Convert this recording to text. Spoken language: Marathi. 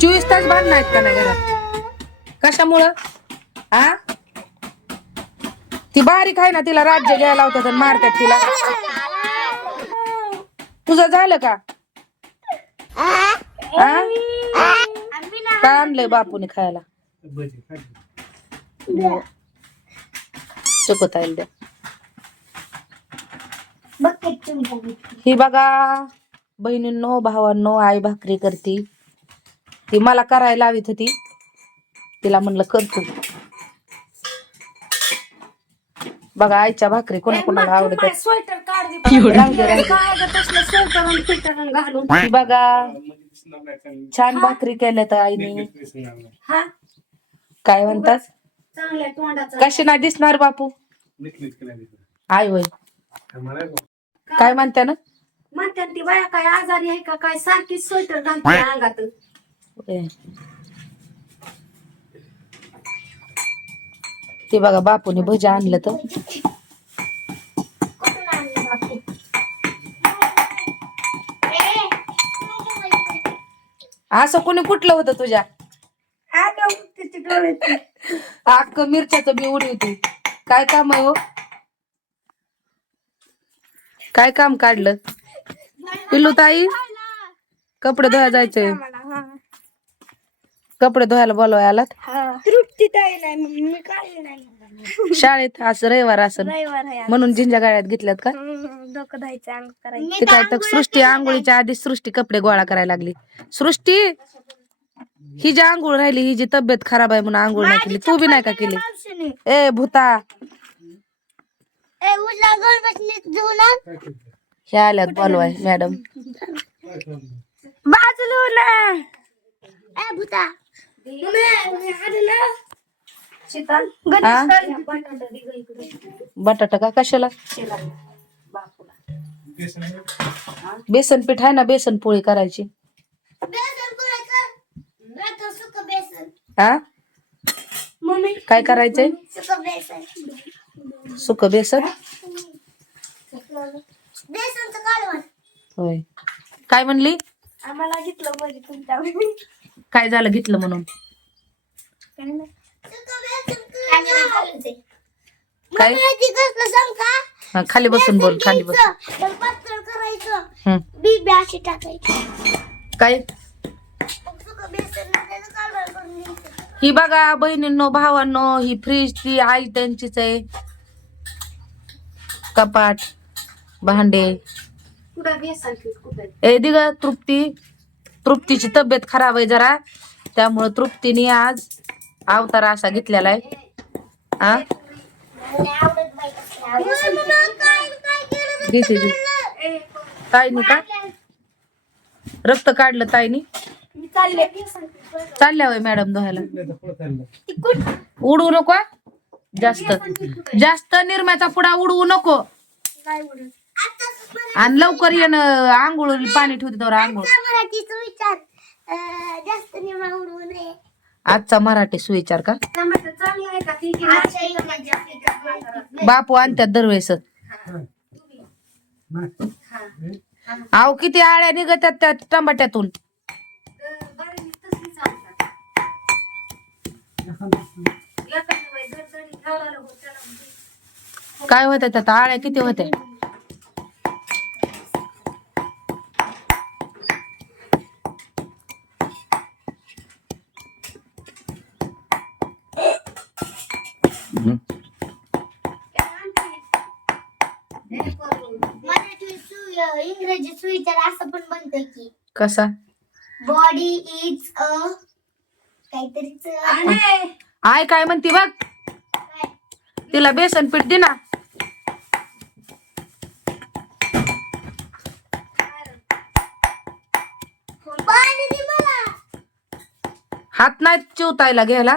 चोवीस तास भांडण आहेत का नाही घरात? कशामुळं? आ? ती बारीक आहे ना तिला राज्य घ्यायला होतात आणि मारतात तिला. तुझं झालं का? काय आणलंय बापूने खायला? चुकत आहे द्या ही बघा बहिणींनो भावांनो आई भाकरी करती. ती मला करायला लावित होती. तिला म्हणलं करतो बघा आईच्या भाकरी कोणा कोणाला आवडत. स्वेटर काढ बघा छान भाकरी केल्या तर आईने. हा? काय म्हणतात? कशी नाही दिसणार बापू? आई होय. काय म्हणते ना? म्हणतात ती बाया काय आजारी आहे का? काय सारखी स्वेटर घालते अंगात. ते बघा बापूने भजी आणलं तर. असं कोणी कुठलं होतं तुझ्या? अख्ख मिरच्याचं बी उडी होती. काय काम आहे हो? काय काम काढलं? पिल्लू ताई कपडे धुवायला जायचंय. कपडे धुवायला बोलवाय आलात? तृप्ती ताई नाही मी काढली नाही शाळेत असं रविवार असं रविवार आहे आज. म्हणून जिंजा गाड्यात घेतल्यात का? हम्म, डोकं धायचं अंग करायचं. ते काय तर सृष्टी आंघोळीच्या आधी सृष्टी कपडे गोळा करायला लागली. सृष्टी ही जी आंघोळ राहिली ही जी तब्येत खराब आहे म्हणून आंघोळ नाही केली. तू बी नाही का केली? मावशीने. ए भूता. ए, उजला गणपतीने घेऊन आण. आल्यात बोलवाय मॅडम. बाजूला ना ए भूता? शीतल, हा? बटाटा का? कशाला. बेसन पीठ आहे ना बेसन पोळी करायची. हा? मम्मी. काय करायचंय? सुकं बेसन. होय. काय म्हणली? आम्हाला घेतलं पाहिजे तुमच्या काय झालं घेतलं म्हणून? काय? हा, खाली बसून बोल खाली करायचं. हं. बी अशी टाकायची. काय? सुकं बेसन त्याचं कालवण करून घ्यायचं. ही बघा बहिणींनो भावांनो ही फ्रीज ती आई त्यांचीच आहे. कपाट भांडे. ए दिग तृप्ती. तृप्तीची तब्येत खराब आहे जरा. त्यामुळं तृप्तीने आज अवतार असा घेतलेला आहे. घेते ताईनी का? रक्त काढलं ताईनी? चालल्या होय मॅडम धुवायला. उडवू नको जास्त. जास्त निरम्याचा पुडा उडवू नको काय बोलत? आताच मला आणि लवकर येणं आंघोळ पाणी ठेवते तर आंघोळ. मराठीचा विचार अं, जास्त निमा उडवू नये. आजचा मराठी सुविचार का? टमाटर चांगला आहे का? ती बापू आणत्यात दरवेळेस. अहो किती आळ्या निघतात त्या टमाट्यातून. काय होत्या त्यात? आळ्या किती होत्या? मराठी सु- इंग्रजी सुविचार असं पण म्हणतोय की कसा? बॉडी इज अ काहीतरीच आय काय म्हणती बघ? तिला बेसन पीठ दे ना. पाणी दे मला. हात नाही चिवतायला घ्यायला.